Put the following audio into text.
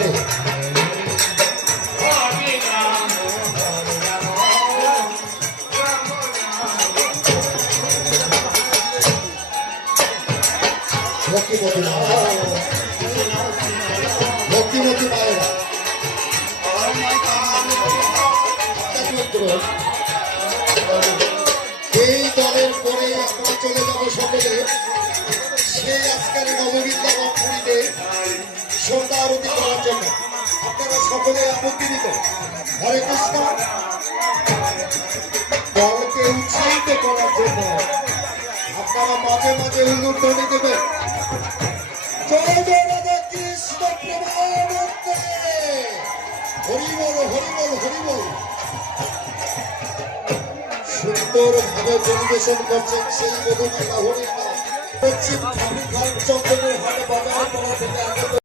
দলে ভক্তিমতী মায়েরা এই দলের পরে আমরা চলে যাবো সকলে সেই আজকের নববৃন্দাবন পুরীতে সন্ধ্যা আরতি করার জন্য। আপনারা সকলে আমন্ত্রিত। হরে কৃষ্ণ। দলকে উৎসাহিত করার জন্য আপনারা মাঝে মাঝে হুলুধ্বনি দেবেন। জয় জয় রাধা কৃষ্ণ প্রেমানন্দে। হরি বল হরি বল হরি বল। সুন্দর ভাবে পরিবেশন করছেন সেই মধুমাতা হরিণা। পশ্চিম চন্দনের হাটে বাজার করা থেকে